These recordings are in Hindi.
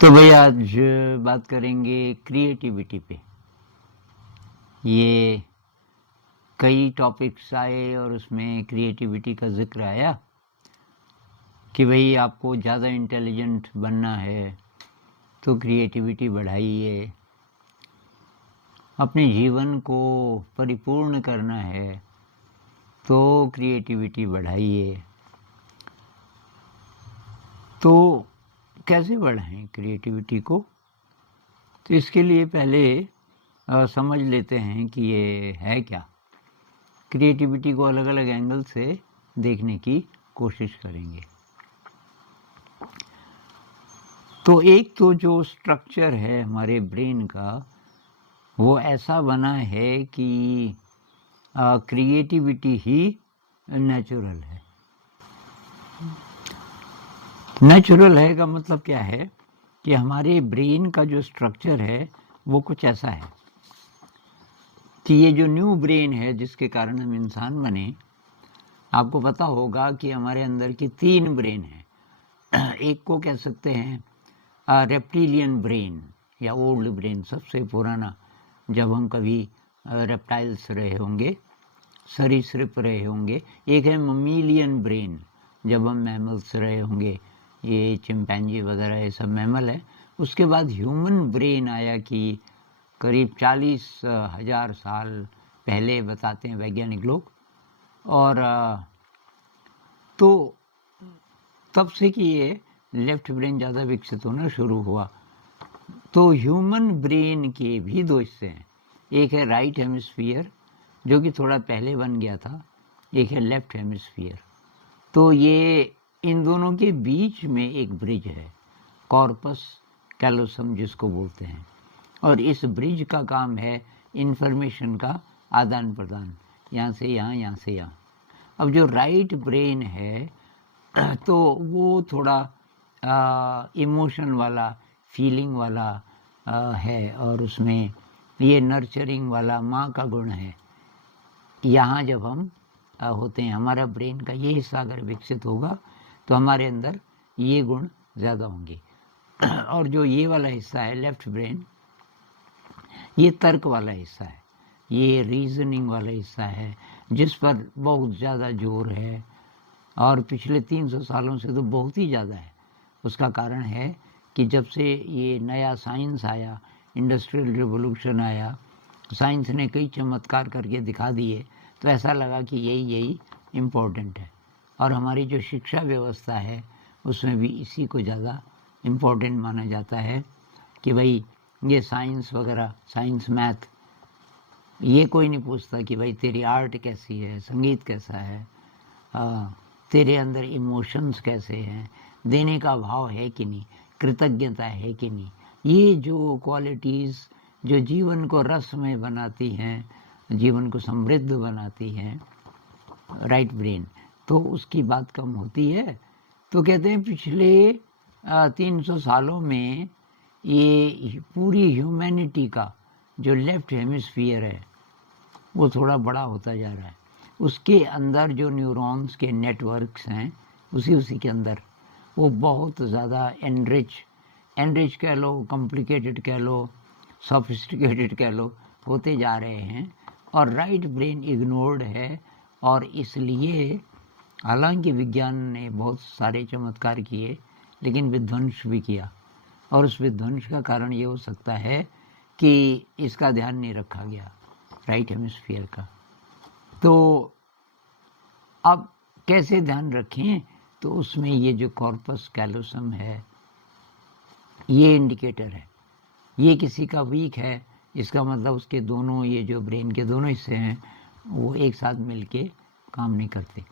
तो भाई आज बात करेंगे क्रिएटिविटी पे। ये कई टॉपिक्स आए और उसमें क्रिएटिविटी का जिक्र आया कि भाई आपको ज़्यादा इंटेलिजेंट बनना है तो क्रिएटिविटी बढ़ाइए, अपने जीवन को परिपूर्ण करना है तो क्रिएटिविटी बढ़ाइए। तो कैसे बढ़ाएं क्रिएटिविटी को? तो इसके लिए पहले समझ लेते हैं कि ये है क्या। क्रिएटिविटी को अलग अलग एंगल से देखने की कोशिश करेंगे। तो एक तो जो स्ट्रक्चर है हमारे ब्रेन का वो ऐसा बना है कि क्रिएटिविटी ही नेचुरल है। नेचुरल है का मतलब क्या है कि हमारे ब्रेन का जो स्ट्रक्चर है वो कुछ ऐसा है कि ये जो न्यू ब्रेन है जिसके कारण हम इंसान बने, आपको पता होगा कि हमारे अंदर की 3 ब्रेन हैं। एक को कह सकते हैं रेप्टिलियन ब्रेन या ओल्ड ब्रेन, सबसे पुराना, जब हम कभी रेप्टाइल्स रहे होंगे, सरीसृप रहे होंगे। एक है ममीलियन ब्रेन, जब हम मैमल्स रहे होंगे, ये चिंपैंजी वगैरह ये सब मैमल है। उसके बाद ह्यूमन ब्रेन आया कि करीब 40,000 साल पहले, बताते हैं वैज्ञानिक लोग। और तो तब से कि ये लेफ्ट ब्रेन ज़्यादा विकसित होना शुरू हुआ। तो ह्यूमन ब्रेन के भी 2 हिस्से हैं। एक है राइट हेमिस्फीयर जो कि थोड़ा पहले बन गया था, एक है लेफ्ट हेमिस्फीयर। तो ये इन दोनों के बीच में एक ब्रिज है, कॉर्पस कैलोसम जिसको बोलते हैं। और इस ब्रिज का काम है इंफॉर्मेशन का आदान प्रदान, यहाँ से यहाँ, यहाँ से यहाँ। अब जो राइट ब्रेन है तो वो थोड़ा इमोशन वाला, फीलिंग वाला है, और उसमें ये नर्चरिंग वाला माँ का गुण है। यहाँ जब हम होते हैं, हमारा ब्रेन का ये हिस्सा अगर विकसित होगा तो हमारे अंदर ये गुण ज़्यादा होंगे। और जो ये वाला हिस्सा है लेफ्ट ब्रेन, ये तर्क वाला हिस्सा है, ये रीजनिंग वाला हिस्सा है जिस पर बहुत ज़्यादा जोर है, और पिछले 300 सालों से तो बहुत ही ज़्यादा है। उसका कारण है कि जब से ये नया साइंस आया, इंडस्ट्रियल रिवॉल्यूशन आया, साइंस ने कई चमत्कार करके दिखा दिए, तो ऐसा लगा कि यही इम्पोर्टेंट है। और हमारी जो शिक्षा व्यवस्था है उसमें भी इसी को ज़्यादा इम्पोर्टेंट माना जाता है कि भाई ये साइंस वगैरह, साइंस मैथ, ये कोई नहीं पूछता कि भाई तेरी आर्ट कैसी है, संगीत कैसा है, तेरे अंदर इमोशंस कैसे हैं, देने का भाव है कि नहीं, कृतज्ञता है कि नहीं। ये जो क्वालिटीज़ जो जीवन को रसमय बनाती हैं, जीवन को समृद्ध बनाती हैं, राइट ब्रेन, तो उसकी बात कम होती है। तो कहते हैं पिछले 300 सालों में ये पूरी ह्यूमैनिटी का जो लेफ्ट हेमिस्फीयर है वो थोड़ा बड़ा होता जा रहा है। उसके अंदर जो न्यूरॉन्स के नेटवर्क्स हैं उसी के अंदर वो बहुत ज़्यादा एनरिच कह लो, कॉम्प्लिकेटेड कह लो, सोफिस्टिकेटेड कह लो, होते जा रहे हैं। और राइट ब्रेन इग्नोर्ड है। और इसलिए हालांकि विज्ञान ने बहुत सारे चमत्कार किए लेकिन विध्वंस भी किया, और उस विध्वंस का कारण ये हो सकता है कि इसका ध्यान नहीं रखा गया, राइट हेमिस्फीयर का। तो अब कैसे ध्यान रखें? तो उसमें ये जो कॉर्पस कैलोसम है ये इंडिकेटर है। ये किसी का वीक है, इसका मतलब उसके दोनों, ये जो ब्रेन के दोनों हिस्से हैं वो एक साथ मिलके काम नहीं करते।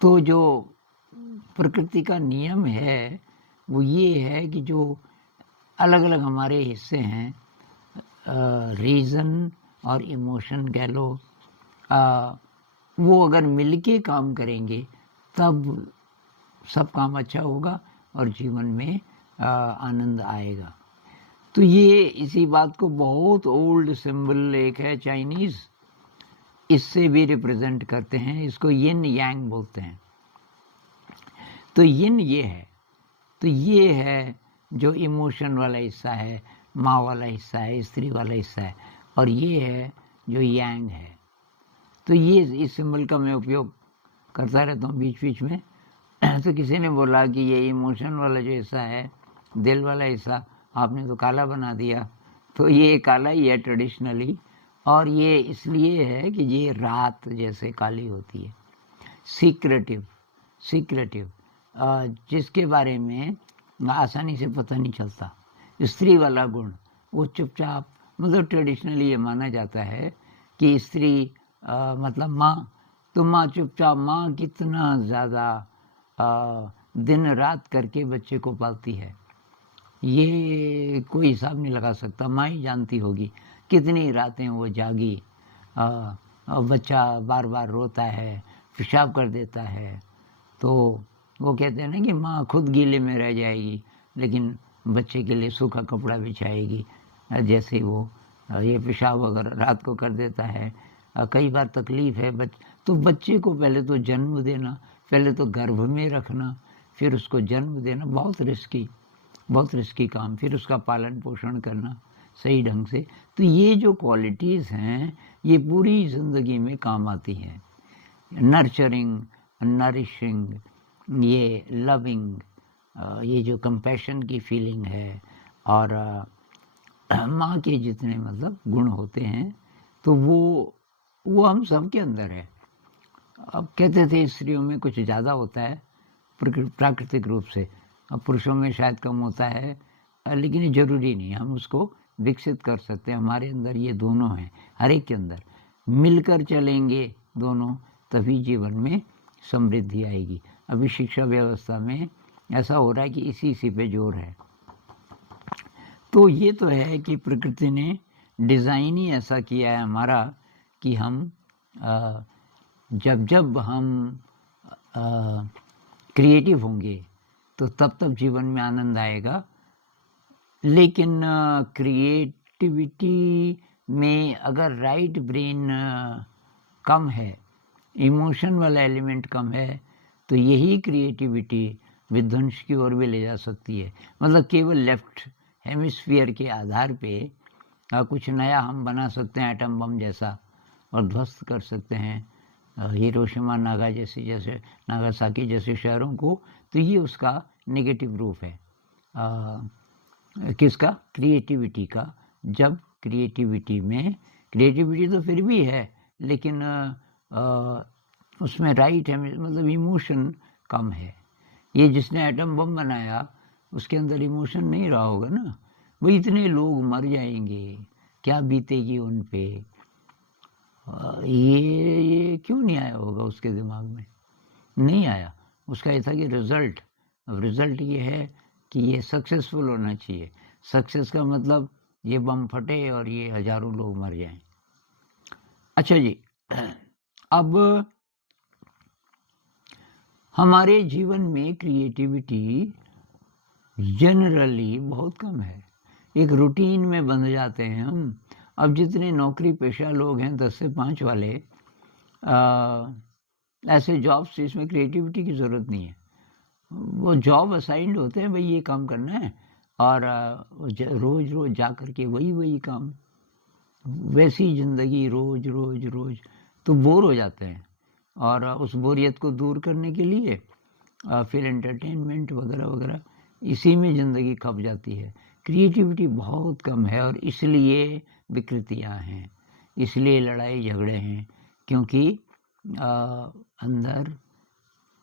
तो जो प्रकृति का नियम है वो ये है कि जो अलग अलग हमारे हिस्से हैं, रीज़न और इमोशन कह लो, वो अगर मिलके काम करेंगे तब सब काम अच्छा होगा और जीवन में आनंद आएगा। तो ये इसी बात को बहुत ओल्ड सिंबल एक है चाइनीज़, इससे भी रिप्रेजेंट करते हैं। इसको यिन यांग बोलते हैं। तो यिन ये है, तो ये है जो इमोशन वाला हिस्सा है, माँ वाला हिस्सा है, स्त्री वाला हिस्सा है, और ये है जो यांग है। तो ये इस सिंबल का मैं उपयोग करता रहता हूँ बीच बीच में। तो किसी ने बोला कि ये इमोशन वाला जो हिस्सा है, दिल वाला हिस्सा, आपने तो काला बना दिया। तो ये काला ही है ट्रेडिशनली, और ये इसलिए है कि ये रात जैसे काली होती है, सीक्रेटिव, जिसके बारे में आसानी से पता नहीं चलता। स्त्री वाला गुण वो चुपचाप, मतलब ट्रेडिशनली ये माना जाता है कि स्त्री मतलब माँ, तो माँ चुपचाप, माँ कितना ज़्यादा दिन रात करके बच्चे को पालती है, ये कोई हिसाब नहीं लगा सकता। माँ ही जानती होगी कितनी रातें वो जागी। बच्चा बार बार रोता है, पेशाब कर देता है, तो वो कहते हैं ना कि माँ खुद गीले में रह जाएगी लेकिन बच्चे के लिए सूखा कपड़ा बिछाएगी। जैसे वो ये पेशाब अगर रात को कर देता है, कई बार तकलीफ़ है तो बच्चे को पहले तो जन्म देना, पहले तो गर्भ में रखना, फिर उसको जन्म देना, बहुत रिस्की काम, फिर उसका पालन पोषण करना सही ढंग से। तो ये जो क्वालिटीज़ हैं ये पूरी ज़िंदगी में काम आती हैं। नर्चरिंग, नरिशिंग, ये लविंग, ये जो कंपैशन की फीलिंग है, और माँ के जितने मतलब गुण होते हैं तो वो हम सब के अंदर है। अब कहते थे स्त्रियों में कुछ ज़्यादा होता है प्राकृतिक रूप से, अब पुरुषों में शायद कम होता है, लेकिन ये ज़रूरी नहीं, हम उसको विकसित कर सकते हैं। हमारे अंदर ये दोनों हैं, हर एक के अंदर मिलकर चलेंगे दोनों, तभी जीवन में समृद्धि आएगी। अभी शिक्षा व्यवस्था में ऐसा हो रहा है कि इसी पे जोर है। तो ये तो है कि प्रकृति ने डिज़ाइन ही ऐसा किया है हमारा कि हम जब हम क्रिएटिव होंगे तो तब जीवन में आनंद आएगा। लेकिन क्रिएटिविटी में अगर राइट ब्रेन कम है, इमोशन वाला एलिमेंट कम है, तो यही क्रिएटिविटी विध्वंस की ओर भी ले जा सकती है। मतलब केवल लेफ्ट हेमिस्फीयर के आधार पे कुछ नया हम बना सकते हैं, एटम बम जैसा, और ध्वस्त कर सकते हैं हिरोशिमा नागासाकी जैसे शहरों को। तो ये उसका नेगेटिव रूप है, किसका? क्रिएटिविटी का। जब क्रिएटिविटी तो फिर भी है, लेकिन उसमें राइट है, मतलब इमोशन कम है। ये जिसने एटम बम बनाया उसके अंदर इमोशन नहीं रहा होगा ना, वो इतने लोग मर जाएंगे, क्या बीतेगी उन पे, ये क्यों नहीं आया होगा उसके दिमाग में? नहीं आया। उसका ये था कि रिजल्ट ये है कि ये सक्सेसफुल होना चाहिए। सक्सेस का मतलब ये बम फटे और ये हजारों लोग मर जाएं। अच्छा जी, अब हमारे जीवन में क्रिएटिविटी जनरली बहुत कम है, एक रूटीन में बंध जाते हैं हम। अब जितने नौकरी पेशा लोग हैं 10 से 5 वाले, ऐसे जॉब्स जिसमें क्रिएटिविटी की ज़रूरत नहीं है, वो जॉब असाइंड होते हैं, भाई ये काम करना है, और रोज़ जा कर के वही काम, वैसी ज़िंदगी रोज़, तो बोर हो जाते हैं। और उस बोरियत को दूर करने के लिए फिर एंटरटेनमेंट वगैरह इसी में ज़िंदगी खप जाती है। क्रिएटिविटी बहुत कम है, और इसलिए विकृतियाँ हैं, इसलिए लड़ाई झगड़े हैं, क्योंकि अंदर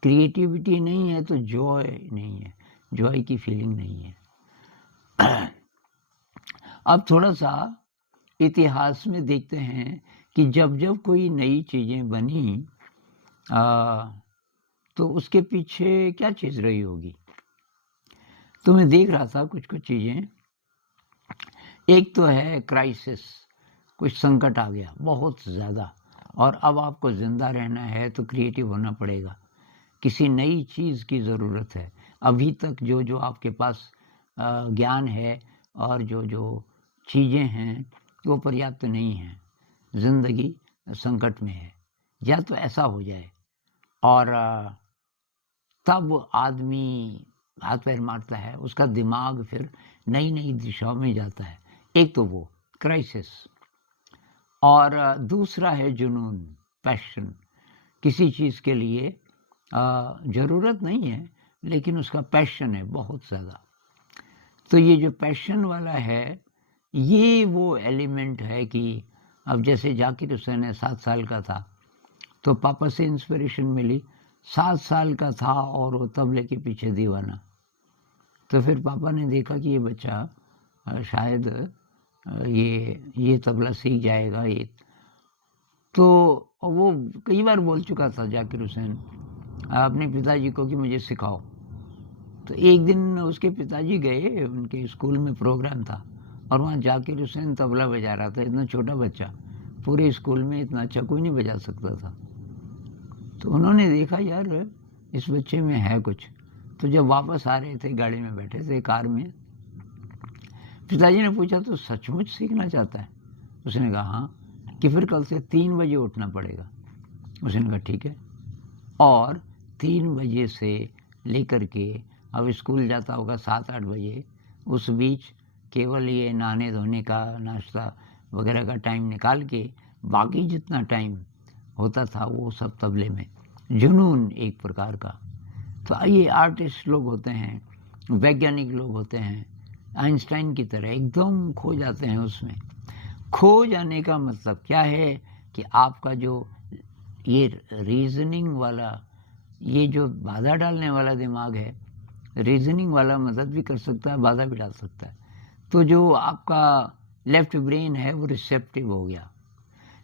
क्रिएटिविटी नहीं है तो जॉय नहीं है, जॉय की फीलिंग नहीं है। अब थोड़ा सा इतिहास में देखते हैं कि जब कोई नई चीज़ें बनी तो उसके पीछे क्या चीज़ रही होगी। तो मैं देख रहा था कुछ चीज़ें। एक तो है क्राइसिस, कुछ संकट आ गया बहुत ज़्यादा, और अब आपको ज़िंदा रहना है तो क्रिएटिव होना पड़ेगा, किसी नई चीज़ की ज़रूरत है। अभी तक जो आपके पास ज्ञान है और जो चीज़ें हैं वो पर्याप्त नहीं हैं, ज़िंदगी संकट में है। या तो ऐसा हो जाए और तब आदमी हाथ पैर मारता है, उसका दिमाग फिर नई नई दिशाओं में जाता है। एक तो वो क्राइसिस, और दूसरा है जुनून, पैशन। किसी चीज़ के लिए ज़रूरत नहीं है लेकिन उसका पैशन है बहुत ज़्यादा। तो ये जो पैशन वाला है, ये वो एलिमेंट है कि अब जैसे जाकिर हुसैन है, 7 साल का था तो पापा से इंस्पिरेशन मिली। 7 साल का था और वो तबले के पीछे दीवाना। तो फिर पापा ने देखा कि ये बच्चा शायद ये तबला सीख जाएगा। ये तो वो कई बार बोल चुका था जाकिर हुसैन अपने पिताजी को कि मुझे सिखाओ। तो एक दिन उसके पिताजी गए, उनके स्कूल में प्रोग्राम था और वहाँ जाकिर हुसैन तबला बजा रहा था। इतना छोटा बच्चा, पूरे स्कूल में इतना अच्छा कोई नहीं बजा सकता था। तो उन्होंने देखा यार इस बच्चे में है कुछ। तो जब वापस आ रहे थे, गाड़ी में बैठे थे, कार में, पिताजी ने पूछा तो सचमुच सीखना चाहता है? उसने कहा हाँ। कि फिर कल से 3 बजे उठना पड़ेगा। उसने कहा ठीक है। और 3 बजे से लेकर के अब स्कूल जाता होगा 7-8 बजे, उस बीच केवल ये नहाने धोने का, नाश्ता वगैरह का टाइम निकाल के बाकी जितना टाइम होता था वो सब तबले में। जुनून एक प्रकार का। तो ये आर्टिस्ट लोग होते हैं, वैज्ञानिक लोग होते हैं, आइंस्टाइन की तरह एकदम खो जाते हैं उसमें। खो जाने का मतलब क्या है कि आपका जो ये रीजनिंग वाला, ये जो बाधा डालने वाला दिमाग है, रीजनिंग वाला मदद भी कर सकता है, बाधा भी डाल सकता है। तो जो आपका लेफ्ट ब्रेन है वो रिसेप्टिव हो गया।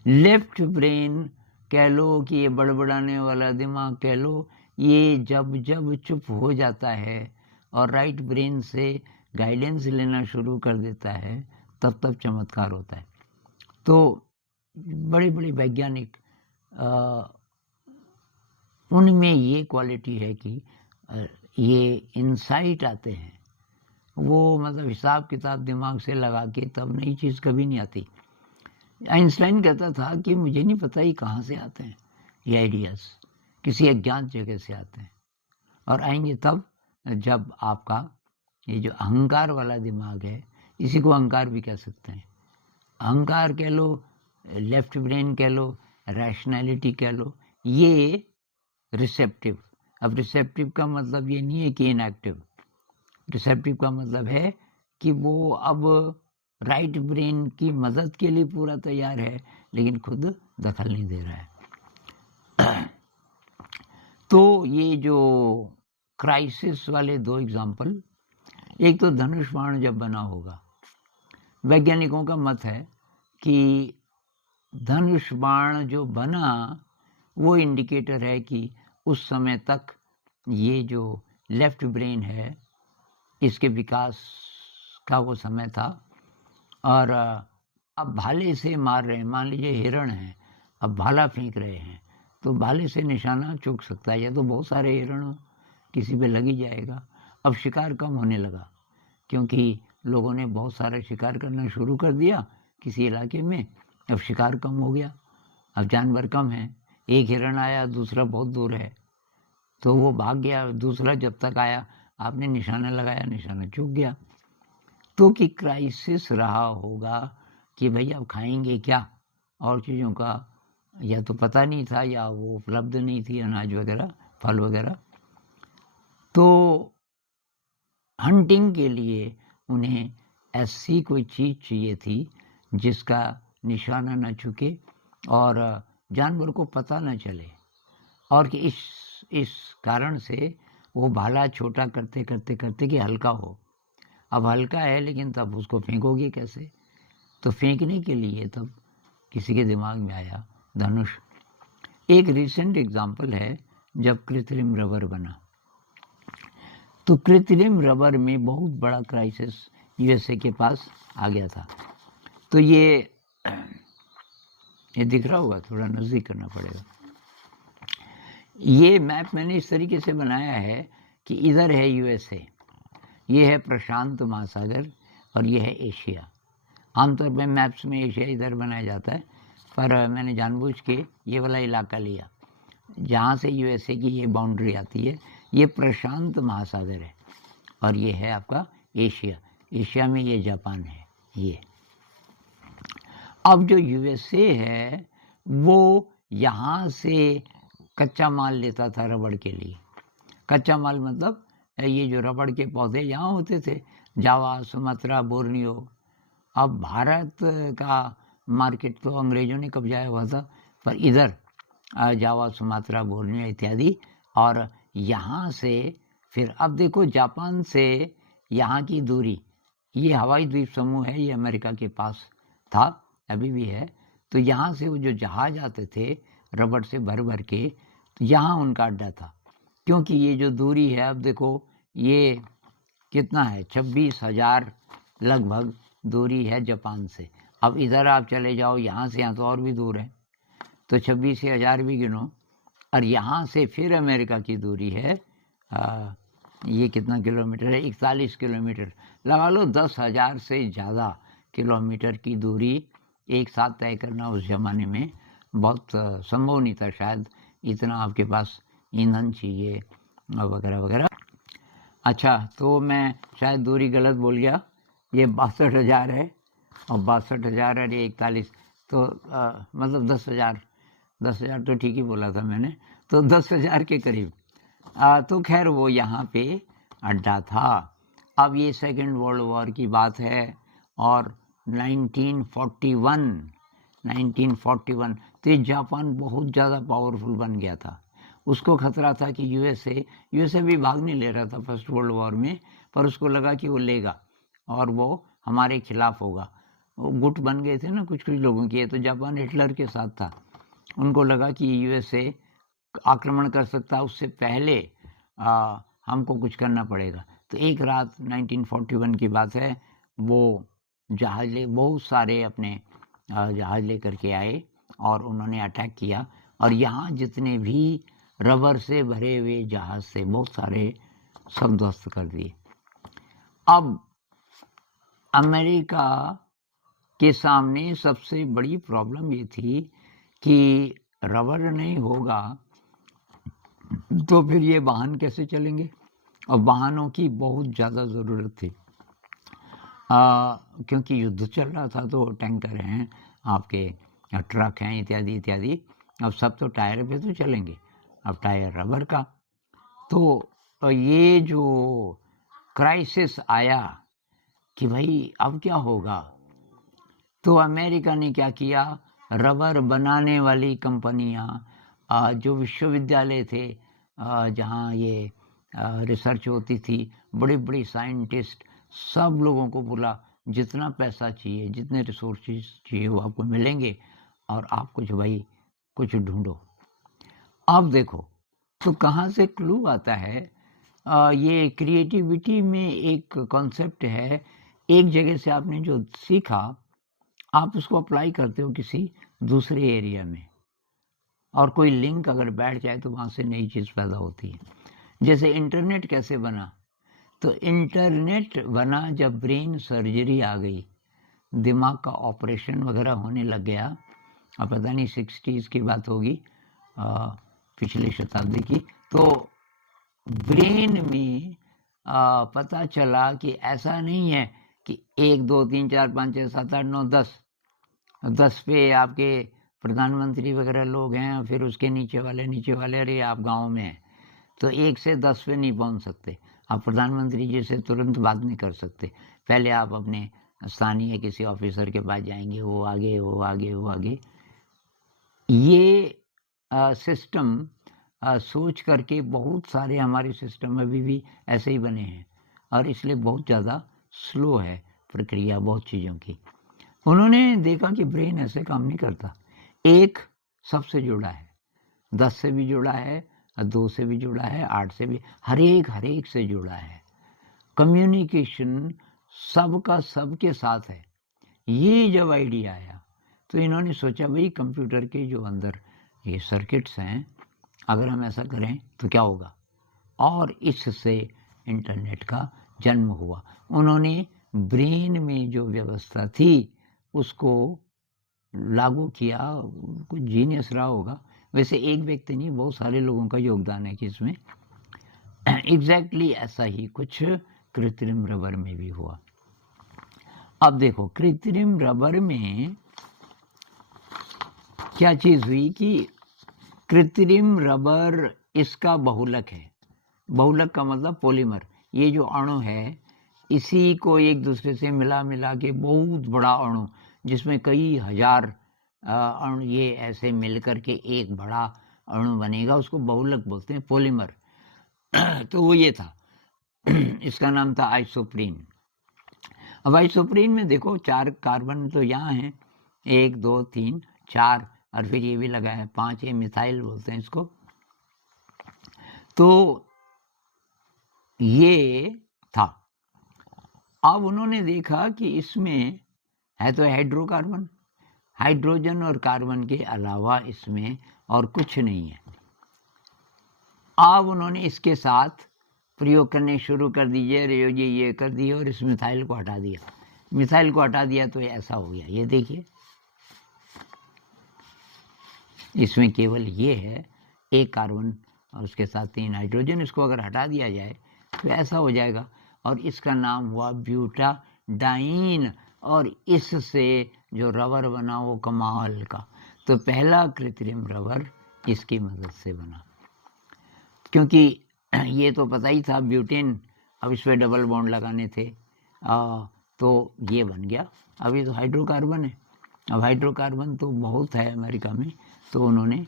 लेफ्ट ब्रेन कह लो कि ये बड़बड़ाने वाला दिमाग कह लो, ये जब जब चुप हो जाता है और राइट ब्रेन से गाइडेंस लेना शुरू कर देता है, तब तब चमत्कार होता है। तो बड़े बड़े वैज्ञानिक, उनमें ये क्वालिटी है कि ये इंसाइट आते हैं। वो मतलब हिसाब किताब दिमाग से लगा के तब नई चीज़ कभी नहीं आती। आइंस्टाइन कहता था कि मुझे नहीं पता ये कहाँ से आते हैं, ये आइडियाज़ किसी अज्ञात जगह से आते हैं और आएंगे तब जब आपका ये जो अहंकार वाला दिमाग है, इसी को अहंकार भी कह सकते हैं। अहंकार कह लो, लेफ्ट ब्रेन कह लो, रैशनैलिटी कह लो, ये रिसेप्टिव। अब रिसेप्टिव का मतलब ये नहीं है कि इनएक्टिव। रिसेप्टिव का मतलब है कि वो अब राइट ब्रेन की मदद के लिए पूरा तैयार है लेकिन खुद दखल नहीं दे रहा है। तो ये जो क्राइसिस वाले 2 एग्जाम्पल, एक तो धनुष बाण जब बना होगा, वैज्ञानिकों का मत है कि धनुष बाण जो बना वो इंडिकेटर है कि उस समय तक ये जो लेफ्ट ब्रेन है इसके विकास का वो समय था। और अब भाले से मार रहे हैं, मान लीजिए हिरण है, अब भाला फेंक रहे हैं तो भाले से निशाना चूक सकता है, या तो बहुत सारे हिरण हो, किसी पे लग ही जाएगा। अब शिकार कम होने लगा क्योंकि लोगों ने बहुत सारा शिकार करना शुरू कर दिया किसी इलाके में। अब शिकार कम हो गया, अब जानवर कम है। एक हिरण आया, दूसरा बहुत दूर है तो वो भाग गया, दूसरा जब तक आया आपने निशाना लगाया, निशाना चूक गया। तो कि क्राइसिस रहा होगा कि भाई अब खाएंगे क्या, और चीज़ों का या तो पता नहीं था या वो उपलब्ध नहीं थी, अनाज वगैरह, फल वगैरह। तो हंटिंग के लिए उन्हें ऐसी कोई चीज़ चाहिए थी जिसका निशाना न चुके और जानवर को पता न चले, और कि इस कारण से वो भाला छोटा करते करते करते कि हल्का हो। अब हल्का है लेकिन तब उसको फेंकोगे कैसे? तो फेंकने के लिए तब किसी के दिमाग में आया धनुष। एक रिसेंट एग्जाम्पल है जब कृत्रिम रबर बना। तो कृत्रिम रबर में बहुत बड़ा क्राइसिस यूएसए के पास आ गया था। तो ये दिख रहा होगा, थोड़ा नज़दीक करना पड़ेगा। ये मैप मैंने इस तरीके से बनाया है कि इधर है यूएसए, ये है प्रशांत महासागर और ये है एशिया। आमतौर पर मैप्स में एशिया इधर बनाया जाता है, पर मैंने जानबूझ के ये वाला इलाका लिया जहाँ से यूएसए की ये बाउंड्री आती है। ये प्रशांत महासागर है और ये है आपका एशिया। एशिया में ये जापान है। ये अब जो यूएसए है वो यहाँ से कच्चा माल लेता था रबड़ के लिए। कच्चा माल मतलब ये जो रबड़ के पौधे यहाँ होते थे, जावा, सुमात्रा, बोर्नियो। अब भारत का मार्केट तो अंग्रेजों ने कब्जाया हुआ था, पर इधर जावा, सुमात्रा, बोर्नियो इत्यादि, और यहाँ से फिर अब देखो जापान से यहाँ की दूरी, ये हवाई द्वीप समूह है, ये अमेरिका के पास था, अभी भी है। तो यहाँ से वो जो जहाज आते थे रबड़ से भर भर के, तो यहाँ उनका अड्डा था। क्योंकि ये जो दूरी है, अब देखो ये कितना है, 26,000 लगभग दूरी है जापान से। अब इधर आप चले जाओ, यहाँ से यहाँ तो और भी दूर है, तो 26,000 भी गिनो। और यहाँ से फिर अमेरिका की दूरी है, ये कितना किलोमीटर है, 41 किलोमीटर लगा लो। 10,000 से ज़्यादा किलोमीटर की दूरी एक साथ तय करना उस ज़माने में बहुत संभव नहीं था। शायद इतना आपके पास ईंधन चाहिए वगैरह वगैरह। अच्छा, तो मैं शायद दूरी गलत बोल गया, ये 62,000 है, और 62,000 और 41, तो मतलब 10,000 तो ठीक ही बोला था मैंने, तो 10,000 के करीब। तो खैर वो यहाँ पे अड्डा था। अब ये सेकेंड वर्ल्ड वॉर की बात है, और 1941 तो ये जापान बहुत ज़्यादा पावरफुल बन गया था। उसको खतरा था कि यूएसए भी भाग नहीं ले रहा था फर्स्ट वर्ल्ड वॉर में, पर उसको लगा कि वो लेगा और वो हमारे खिलाफ होगा। वो गुट बन गए थे ना कुछ कुछ लोगों के, तो जापान हिटलर के साथ था। उनको लगा कि यूएसए आक्रमण कर सकता, उससे पहले हमको कुछ करना पड़ेगा। तो एक रात 1941 की बात है, वो बहुत सारे अपने जहाज लेकर के आए और उन्होंने अटैक किया, और यहाँ जितने भी रबर से भरे हुए जहाज से बहुत सारे सब ध्वस्त कर दिए। अब अमेरिका के सामने सबसे बड़ी प्रॉब्लम ये थी कि रबर नहीं होगा तो फिर ये वाहन कैसे चलेंगे, और वाहनों की बहुत ज़्यादा ज़रूरत थी, क्योंकि युद्ध चल रहा था। तो टैंकर हैं, आपके ट्रक हैं, इत्यादि इत्यादि। अब सब तो टायर पे तो चलेंगे, अब टायर रबर का। तो ये जो क्राइसिस आया कि भाई अब क्या होगा, तो अमेरिका ने क्या किया, रबर बनाने वाली कंपनियां, जो विश्वविद्यालय थे जहाँ ये रिसर्च होती थी, बड़े बड़े साइंटिस्ट, सब लोगों को बोला जितना पैसा चाहिए, जितने रिसोर्सेज चाहिए वो आपको मिलेंगे, और आप कुछ ढूंढो। अब देखो तो कहाँ से क्लू आता है। ये क्रिएटिविटी में एक कॉन्सेप्ट है, एक जगह से आपने जो सीखा आप उसको अप्लाई करते हो किसी दूसरे एरिया में, और कोई लिंक अगर बैठ जाए तो वहाँ से नई चीज़ पैदा होती है। जैसे इंटरनेट कैसे बना, तो इंटरनेट बना जब ब्रेन सर्जरी आ गई, दिमाग का ऑपरेशन वगैरह होने लग गया। अब पता नहीं 60s की बात होगी, पिछली शताब्दी की। तो ब्रेन में पता चला कि ऐसा नहीं है कि 1 2 3 4 5 6 7 8 9 10 पे आपके प्रधानमंत्री वगैरह लोग हैं, फिर उसके नीचे वाले, अरे आप गांव में हैं तो 1 से 10 पे नहीं पहुंच सकते। आप प्रधानमंत्री जी से तुरंत बात नहीं कर सकते, पहले आप अपने स्थानीय किसी ऑफिसर के पास जाएंगे, वो आगे। ये सिस्टम सोच करके बहुत सारे हमारे सिस्टम अभी भी ऐसे ही बने हैं, और इसलिए बहुत ज़्यादा स्लो है प्रक्रिया बहुत चीज़ों की। उन्होंने देखा कि ब्रेन ऐसे काम नहीं करता, एक सबसे जुड़ा है, 10 से भी जुड़ा है, 2 से भी जुड़ा है, 8 से भी, हर एक से जुड़ा है। कम्युनिकेशन सबका सबके साथ है। ये जब आइडिया आया तो इन्होंने सोचा भाई कंप्यूटर के जो अंदर ये सर्किट्स हैं, अगर हम ऐसा करें तो क्या होगा, और इससे इंटरनेट का जन्म हुआ। उन्होंने ब्रेन में जो व्यवस्था थी उसको लागू किया, कुछ जीनियस रहा होगा। वैसे एक व्यक्ति नहीं, बहुत सारे लोगों का योगदान है कि इसमें एग्जैक्टली ऐसा ही कुछ कृत्रिम रबर में भी हुआ। अब देखो कृत्रिम रबर में क्या चीज हुई कि कृत्रिम रबर इसका बहुलक है। बहुलक का मतलब पॉलीमर। ये जो अणु है इसी को एक दूसरे से मिला मिला के बहुत बड़ा अणु, जिसमें कई हजार अणु ये ऐसे मिल करके एक बड़ा अणु बनेगा, उसको बहुलक बोलते हैं, पॉलीमर। तो वो ये था। इसका नाम था आइसोप्रीन। अब आइसोप्रीन में देखो 4 कार्बन तो यहाँ हैं, 1 2 3 4, और फिर ये भी लगा है 5, ये मिथाइल बोलते हैं इसको। तो ये था। अब उन्होंने देखा कि इसमें है तो हाइड्रोकार्बन, हाइड्रोजन और कार्बन के अलावा इसमें और कुछ नहीं है। अब उन्होंने इसके साथ प्रयोग करने शुरू कर दीजिए, ये कर दिए और इस मिथाइल को हटा दिया। मिथाइल को हटा दिया तो ऐसा हो गया, ये देखिए इसमें केवल ये है 1 कार्बन और उसके साथ 3 हाइड्रोजन। इसको अगर हटा दिया जाए तो ऐसा हो जाएगा, और इसका नाम हुआ ब्यूटाडाइन। और इससे जो रबर बना वो कमाल का। तो पहला कृत्रिम रबर इसकी मदद से बना, क्योंकि ये तो पता ही था ब्यूटेन, अब इस पर डबल बॉन्ड लगाने थे, तो ये बन गया। अब ये तो हाइड्रोकार्बन है। अब हाइड्रोकार्बन तो बहुत है अमेरिका में, तो उन्होंने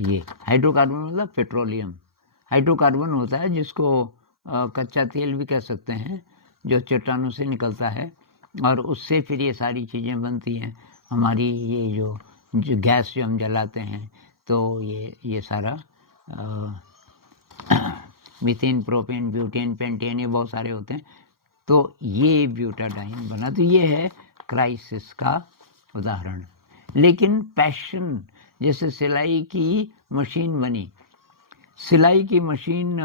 ये हाइड्रोकार्बन मतलब पेट्रोलियम। हाइड्रोकार्बन होता है जिसको कच्चा तेल भी कह सकते हैं, जो चट्टानों से निकलता है, और उससे फिर ये सारी चीज़ें बनती हैं। हमारी ये जो गैस जो हम जलाते हैं, तो ये सारा मीथेन, प्रोपेन, ब्यूटेन, पेंटेन, ये बहुत सारे होते हैं। तो ये ब्यूटाडाइन बना। तो ये है क्राइसिस का उदाहरण। लेकिन पैशन, जैसे सिलाई की मशीन बनी, सिलाई की मशीन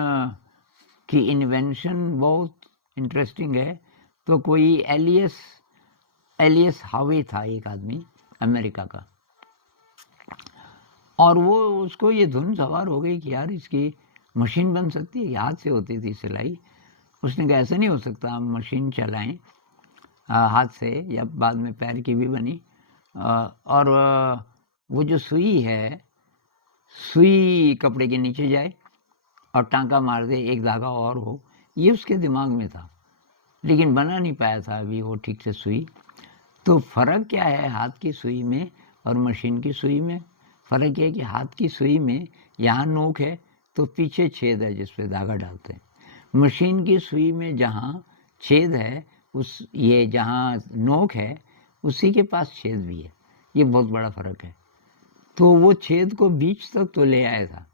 की इन्वेंशन बहुत इंटरेस्टिंग है। तो कोई एलियस हावे था एक आदमी अमेरिका का, और वो उसको ये धुन सवार हो गई कि यार इसकी मशीन बन सकती है। हाथ से होती थी सिलाई। उसने कहा ऐसा नहीं हो सकता, हम मशीन चलाएं हाथ से, या बाद में पैर की भी बनी। और वो जो सुई है, सुई कपड़े के नीचे जाए और टांका मार दे, एक धागा और हो, ये उसके दिमाग में था, लेकिन बना नहीं पाया था अभी वो ठीक से सुई। तो फ़र्क क्या है हाथ की सुई में और मशीन की सुई में? फ़र्क ये है कि हाथ की सुई में यहाँ नोक है तो पीछे छेद है जिस पे धागा डालते हैं। मशीन की सुई में जहाँ छेद है, ये जहाँ नोक है उसी के पास छेद भी है। ये बहुत बड़ा फ़र्क है। तो वो छेद को बीच तक तो ले आया था,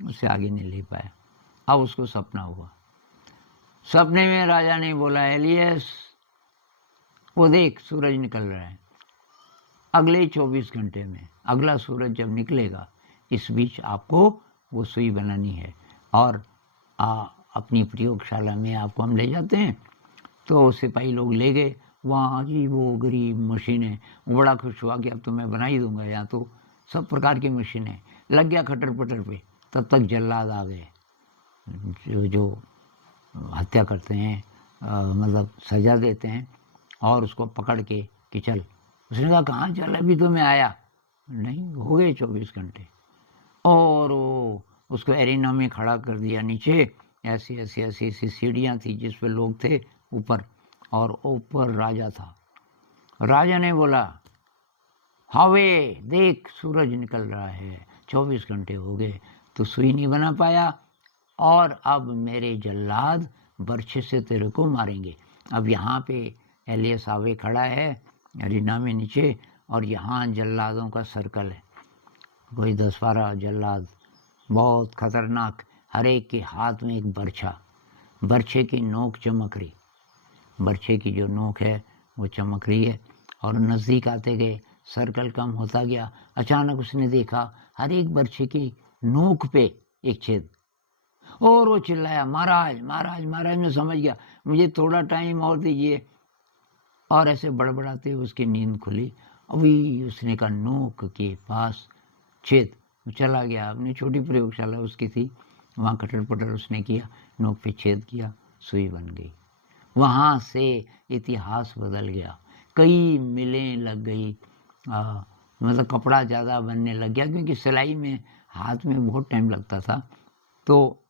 उससे आगे नहीं ले पाया। अब उसको सपना हुआ। सपने में राजा ने बोला, एलियस वो देख सूरज निकल रहा है, अगले 24 घंटे में अगला सूरज जब निकलेगा, इस बीच आपको वो सुई बनानी है, और अपनी प्रयोगशाला में आपको हम ले जाते हैं। तो सिपाही लोग ले गए वहाँ जी, वो गरीब मशीनें। वो बड़ा खुश हुआ कि अब तो मैं बना ही दूंगा, यहाँ तो सब प्रकार की मशीनें। लग गया खटर पटर पे। तब तक जल्लाद आ गए जो हत्या करते हैं, मतलब सजा देते हैं, और उसको पकड़ के कि चल। उसने कहा कहाँ चल, अभी तो मैं आया नहीं, हो गए 24 घंटे। और वो उसको एरिना में खड़ा कर दिया। नीचे ऐसी ऐसी ऐसी ऐसी सीढ़ियाँ थी जिस पे लोग थे ऊपर, और ऊपर राजा था। राजा ने बोला, हावे देख सूरज निकल रहा है, 24 घंटे हो गए, तो सुई नहीं बना पाया, और अब मेरे जल्लाद बर्छे से तेरे को मारेंगे। अब यहाँ पे एलियस हावे खड़ा है एरिना में नीचे, और यहाँ जल्लादों का सर्कल है, कोई 10-12 जल्लाद, बहुत खतरनाक। हर एक के हाथ में एक बर्छा, बर्छे की नोक चमक रही, बर्छे की जो नोक है वो चमक रही है। और नज़दीक आते गए, सर्कल कम होता गया। अचानक उसने देखा हर एक बर्छे की नोक पे एक छेद, और वो चिल्लाया, महाराज महाराज महाराज। मैं समझ गया, मुझे थोड़ा टाइम और दीजिए। और ऐसे बड़बड़ाते उसकी नींद खुली। अभी उसने कहा नोक के पास छेद, चला गया। अपनी छोटी प्रयोगशाला उसकी थी, वहाँ कटर पटर उसने किया, नोक पे छेद किया, सुई बन गई। वहाँ से इतिहास बदल गया, कई मिलें लग गई, मतलब कपड़ा ज़्यादा बनने लग गया, क्योंकि सिलाई में हाथ में बहुत टाइम लगता था। तो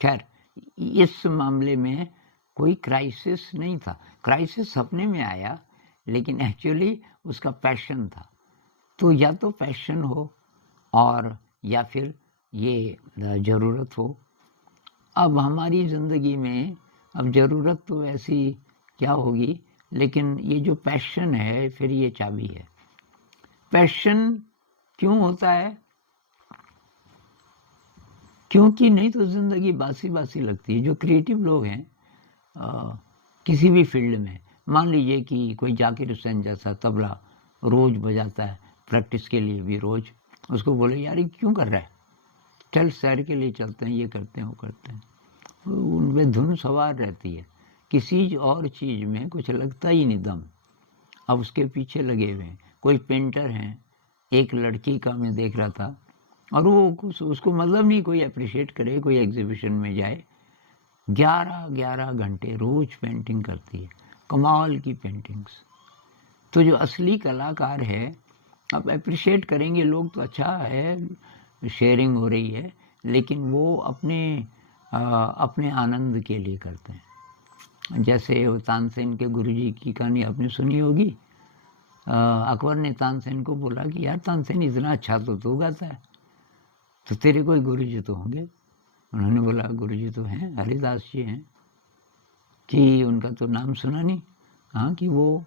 खैर इस मामले में कोई क्राइसिस नहीं था, क्राइसिस सपने में आया, लेकिन एक्चुअली उसका पैशन था। तो या तो पैशन हो और या फिर ये ज़रूरत हो। अब हमारी ज़िंदगी में अब ज़रूरत तो ऐसी क्या होगी, लेकिन ये जो पैशन है फिर ये चाबी है। पैशन क्यों होता है? क्योंकि नहीं तो ज़िंदगी बासी बासी लगती है। जो क्रिएटिव लोग हैं किसी भी फील्ड में, मान लीजिए कि कोई जाकिर हुसैन जैसा तबला रोज़ बजाता है, प्रैक्टिस के लिए भी रोज़, उसको बोले यार ये क्यों कर रहा है, चल सैर के लिए चलते हैं, ये करते हैं वो करते हैं, उनमें धुन सवार रहती है, किसी और चीज़ में कुछ लगता ही नहीं दम। अब उसके पीछे लगे हुए हैं। कोई पेंटर हैं, एक लड़की का मैं देख रहा था, और वो उसको मतलब नहीं कोई अप्रिशिएट करे, कोई एग्जीबिशन में जाए, 11-11 घंटे रोज पेंटिंग करती है, कमाल की पेंटिंग्स। तो जो असली कलाकार है, अब अप्रिशिएट करेंगे लोग तो अच्छा है, शेयरिंग हो रही है, लेकिन वो अपने आनंद के लिए करते हैं। जैसे वो तानसेन के गुरुजी की कहानी आपने सुनी होगी। अकबर ने तानसेन को बोला कि यार तानसेन इतना अच्छा तो तू गाता है, तो तेरे कोई गुरुजी तो होंगे। उन्होंने बोला गुरुजी तो हैं, हरिदास जी हैं। कि उनका तो नाम सुना नहीं? हाँ, कि वो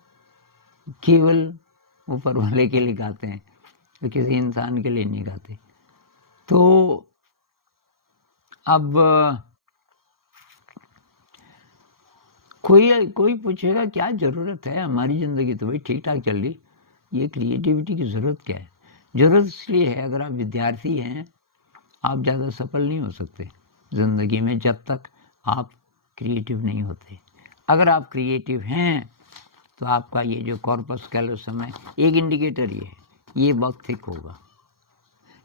केवल ऊपर वाले के लिए गाते हैं, तो किसी इंसान के लिए नहीं गाते। तो अब कोई पूछेगा क्या ज़रूरत है, हमारी ज़िंदगी तो भाई ठीक ठाक चल रही, ये क्रिएटिविटी की ज़रूरत क्या है? ज़रूरत इसलिए है, अगर आप विद्यार्थी हैं आप ज़्यादा सफल नहीं हो सकते ज़िंदगी में जब तक आप क्रिएटिव नहीं होते। अगर आप क्रिएटिव हैं तो आपका ये जो कॉर्पस कैलोसम है, एक इंडिकेटर ये है, ये बहुत थिक होगा।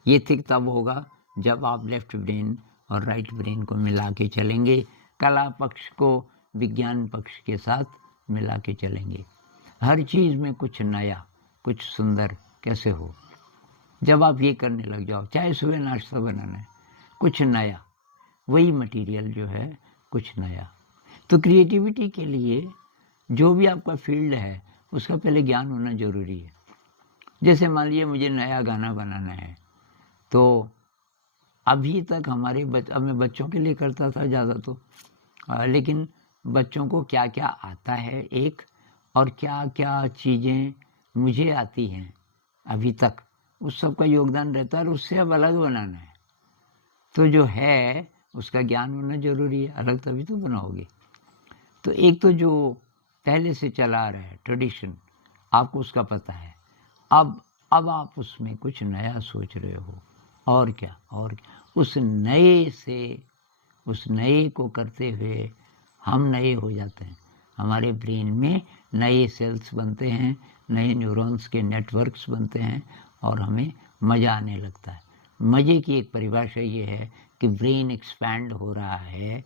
ये थिक तब होगा जब आप लेफ्ट ब्रेन और राइट ब्रेन को मिला के चलेंगे, कला पक्ष को विज्ञान पक्ष के साथ मिला के चलेंगे। हर चीज़ में कुछ नया, कुछ सुंदर कैसे हो, जब आप ये करने लग जाओ, चाहे सुबह नाश्ता बनाना है, कुछ नया, वही मटेरियल जो है कुछ नया। तो क्रिएटिविटी के लिए जो भी आपका फील्ड है उसका पहले ज्ञान होना जरूरी है। जैसे मान लीजिए मुझे नया गाना बनाना है, तो अभी तक हमारे अब मैं बच्चों के लिए करता था ज़्यादा तो, लेकिन बच्चों को क्या क्या आता है एक, और क्या क्या चीज़ें मुझे आती हैं अभी तक, उस सब का योगदान रहता है, और उससे अब अलग बनाना है। तो जो है उसका ज्ञान होना जरूरी है, अलग तभी तो बनाओगे। तो एक तो जो पहले से चला आ रहा है ट्रेडिशन, आपको उसका पता है, अब आप उसमें कुछ नया सोच रहे हो, और क्या उस नए को करते हुए हम नए हो जाते हैं। हमारे ब्रेन में नए सेल्स बनते हैं, नए न्यूरॉन्स के नेटवर्क्स बनते हैं, और हमें मज़ा आने लगता है। मज़े की एक परिभाषा ये है कि ब्रेन एक्सपैंड हो रहा है,